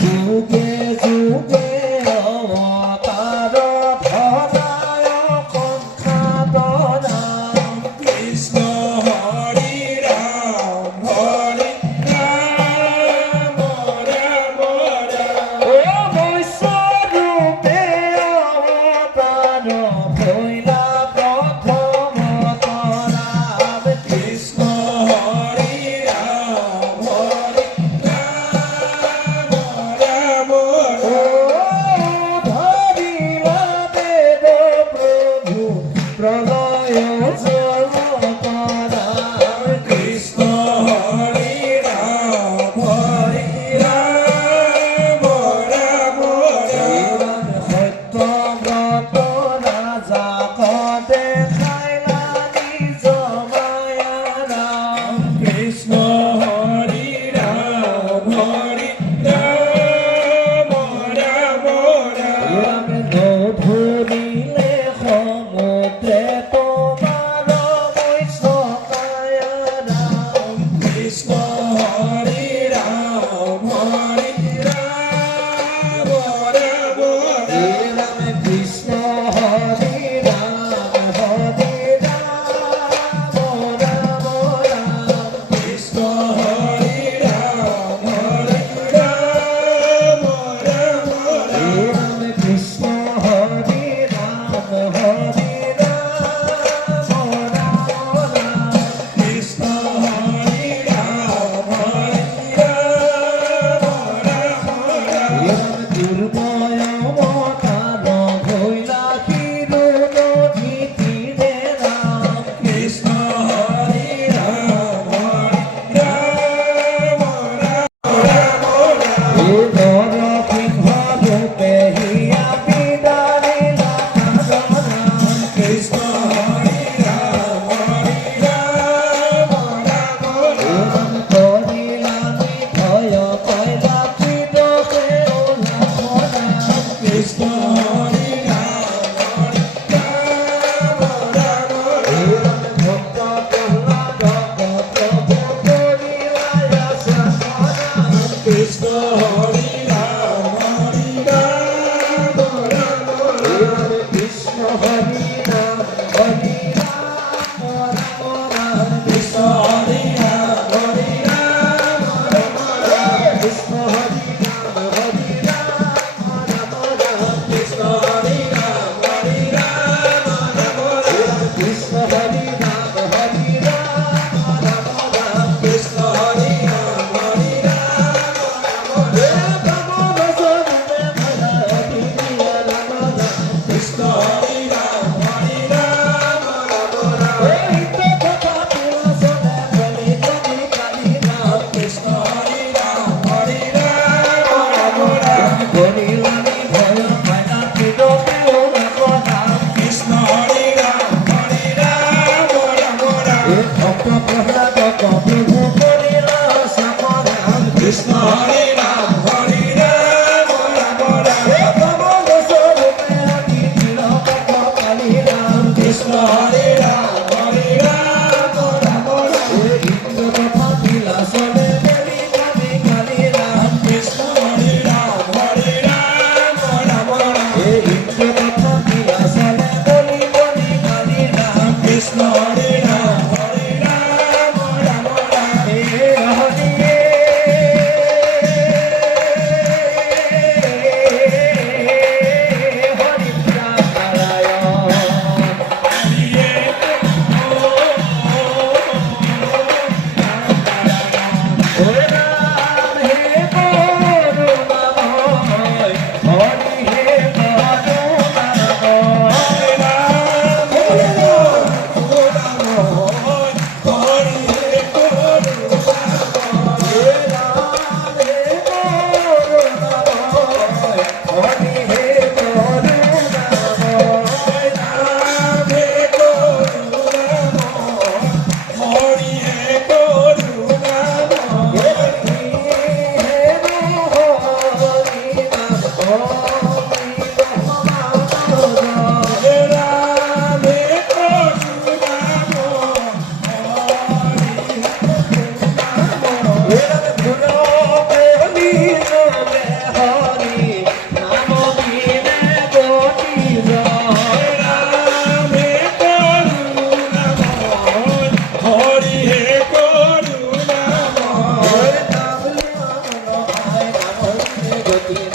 যুগে যুগে অবতার ধরায় কণ্ঠাত নাম কৃষ্ণ হরি রাম রাম ও বৈশ্বরূপে অবতার হইলা প্রথম রাম কৃষ্ণ হরি রাম রাম ও ধরিলা দেব প্রভু প্রলয় জগতারাম কৃষ্ণ হরি রাম রাম সত্যব্রত রাজা কদে খাইলা নিজ মায়া রাম কৃষ্ণ হরি রাম রাম ধরিলে সমুদ্রে তোমার বৈশকায়া রাম কৃষ্ণ হরি রাম রাম কৃষ্ণ হরি রাম রাম রাম কৃষ্ণ হরি রাম রাম কৃষ্ণ হরি রাম হরি রাম রাম কৃষ্ণ হরি রাম রাম দুর্গয় অবতার হইলা হিরণী তীরে রাম কৃষ্ণ হরি রাম এ নর সিংহ রূপে হিয়া বিদারিলা রাম কৃষ্ণ হরি রাম রাম করিলা নিধয় কইলা চিদ কেওলা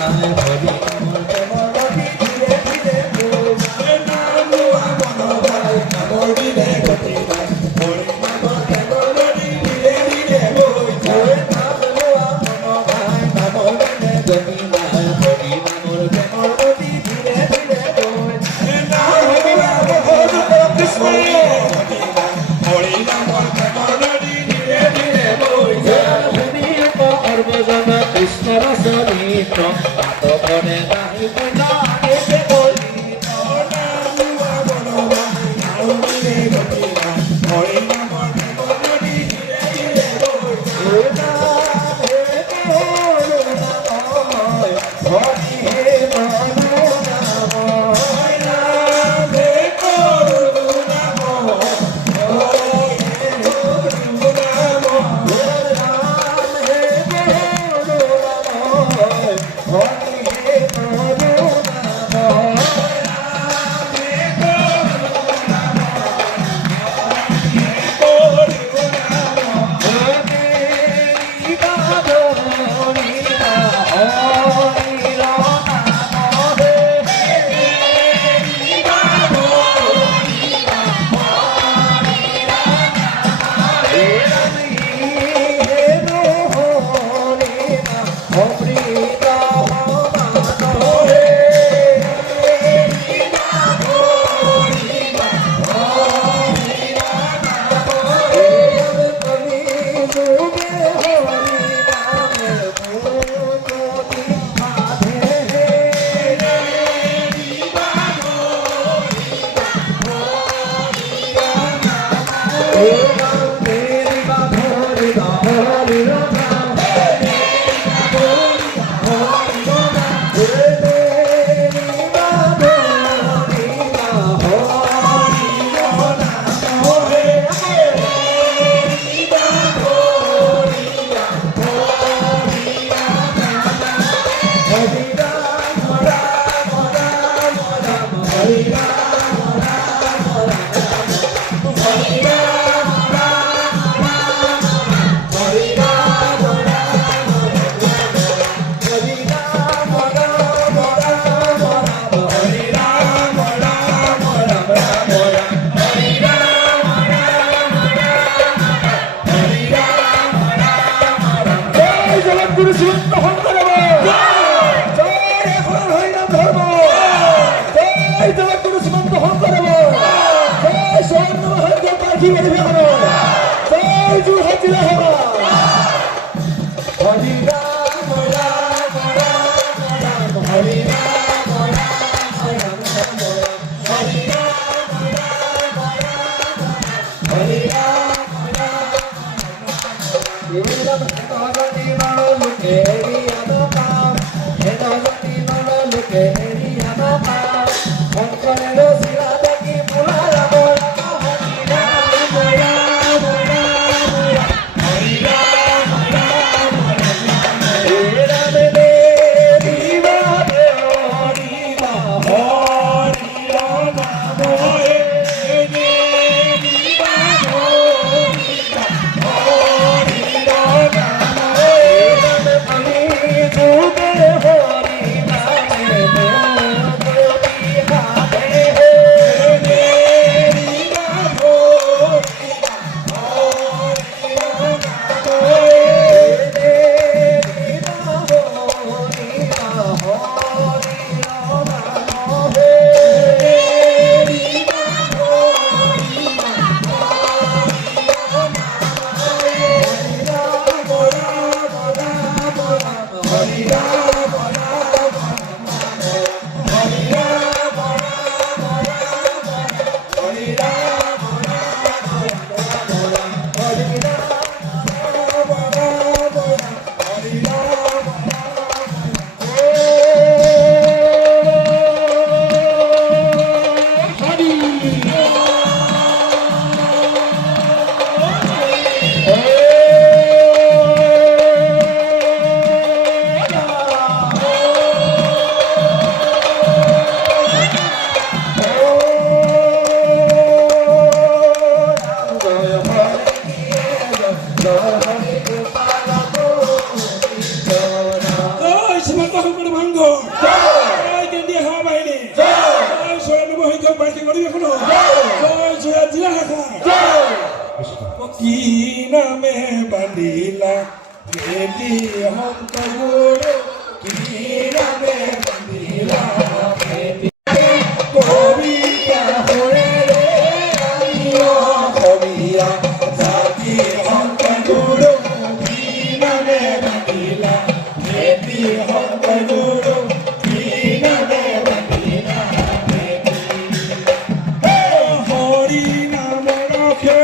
নাই হরি নাম প্রেম নদী ধীরে ধীরে বই যায় নাম মন ভাই নামর দিনে গতি নাই হরি নাম প্রেম নদী ধীরে ধীরে বই যায় নাম লোৱা মন ভাই নামৰ দিনে গতি নাই হৰি নামৰ প্ৰেমৰ নদী ধীৰে ধীৰে বই যায় নাম কৃষ্ণ হৰি নামৰ প্ৰেম নদী ধীৰে ধীৰে বই যায় সৰ্বজন কৃষ্ণৰ চৰিত্ৰ তাত কৰে নাহি নাহি বলিত নাম মন ভাই নামৰ দিনে গতি নাই হৰি নামৰ প্ৰেম নদী ধীৰে ধীৰে বই যায় Hare করে ভাঙ্গ জয় কেন্দ্রীয় হাওয়া বাহিনী জয় স্বয়ম্ভু শিক্ষক বার্ষিক অধিবেশন জয় জয় জিলা শাখা কি নামে বান্ধিলা বেটি শংকৰ কি নামে বান্ধিলা বেটি কবিতা হৰেৰে আমিও কবিয়া জাতি শংকৰ কি নামে বান্ধিলা বেটি শংকৰ কি নামে বান্ধিলা বেটি হৰি নাম ৰখে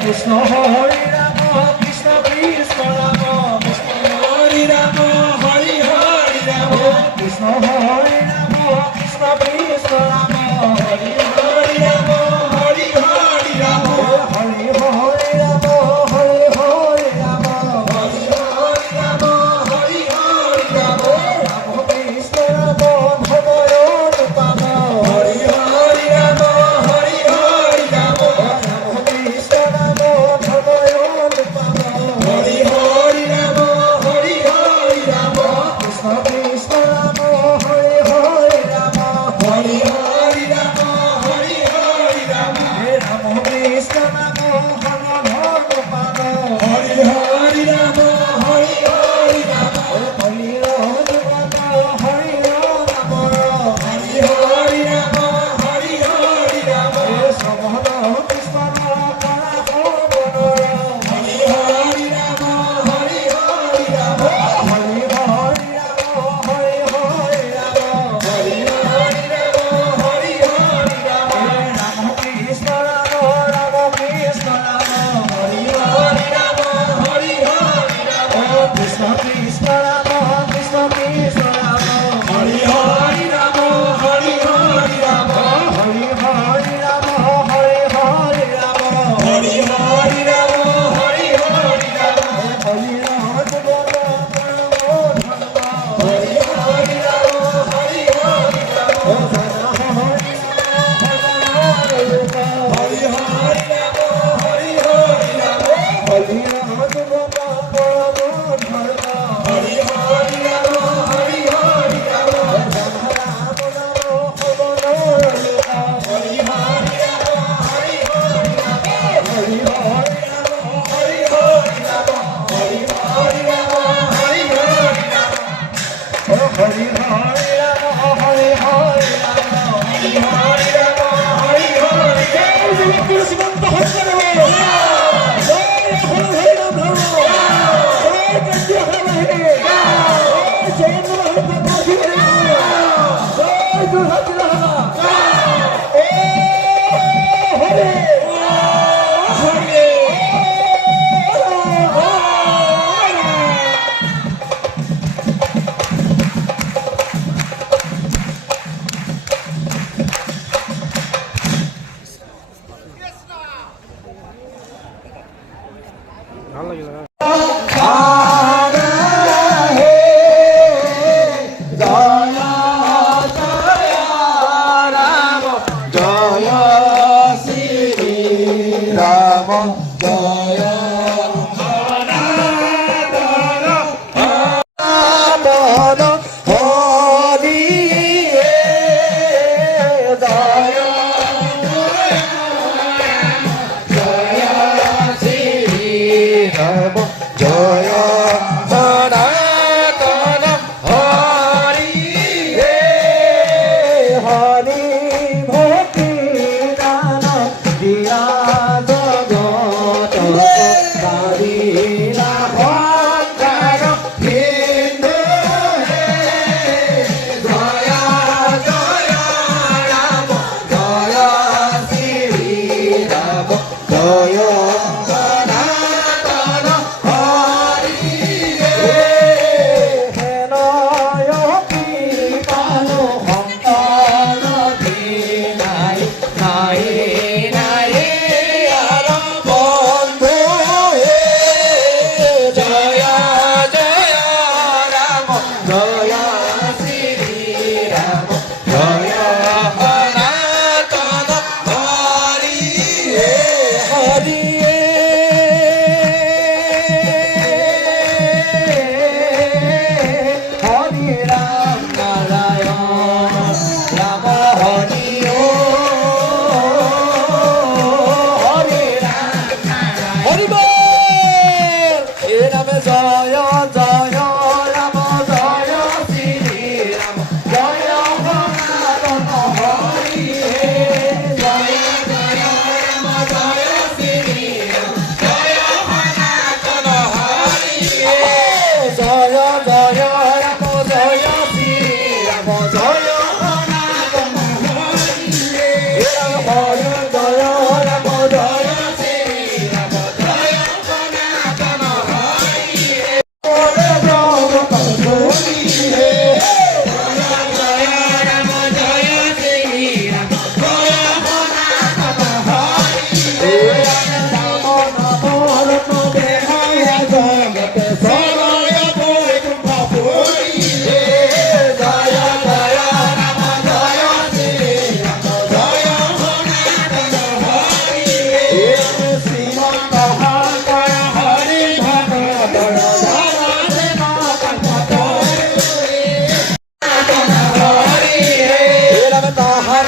Krishna Hare Rama, Krishna Krishna Rama, Krishna Hare Rama, Hare Hare Rama, Krishna Hare Rama, Krishna Krishna Rama, Hare Hare Rama, Hare Hare Rama, Hare Hare Rama, Hare Hare Rama, Hare Hare Rama, Hare Hare Rama, Rama Krishna Rama, Bhavayo Pama, Hare Hare Rama, Hare Hare Rama, Rama Krishna Rama, Bhavayo Pama, Hare Hare Rama, Hare Hare Rama, Krishna Krishna Rama, Hare Hare Rama, Hare Hare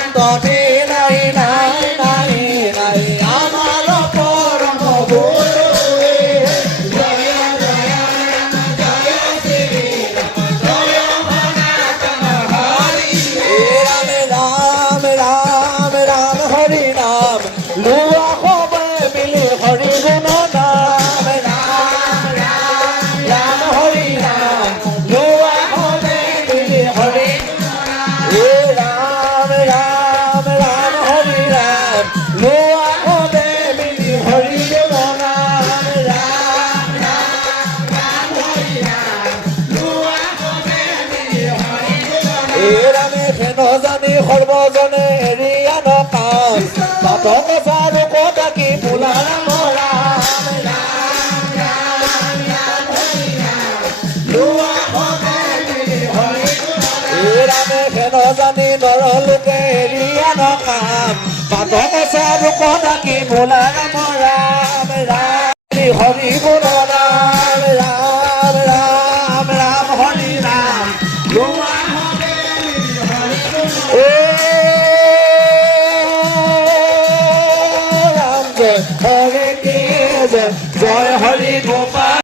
অন্ততে নাই নাই নাই নাই আমার পরম গুরুৱে জয় জয় রাম জয় শ্রী রাম জয় সনাতন হরি রাম রাম রাম রাম হরি নাম লোৱা সবে মিলি হৰি গুণ নাম ৰাম ৰাম ৰাম হৰি নাম লোৱা সবে মিলি হৰি এ ৰাম ৰাম ৰাম হৰি ৰাম লোৱা সবে মিলি হৰি গুণ নাম ৰাম ৰাম ৰাম হৰি ৰাম লোৱা সবে মিলি হৰি গুণ এ ৰামে ফেন জানি সৰ্বজনে এৰি আন কাম বাটক চাৰু কথা কি বোলা ৰাম ৰাম ৰাম ৰাম ৰাম হৰি ৰাম লোৱা সবে মিলি হৰি গুণ এ ৰামে ফেন জানি নৰ লোকে এৰি আন কাম বাটক চাৰু কথা কি বোলা ৰাম ৰাম ৰাম হৰি গুণ ৰাম ৰাম ৰাম ৰাম হৰি ৰাম লোৱা সবে মিলি হৰি গুণ রাম জয় হরে জয় হরি গোপাল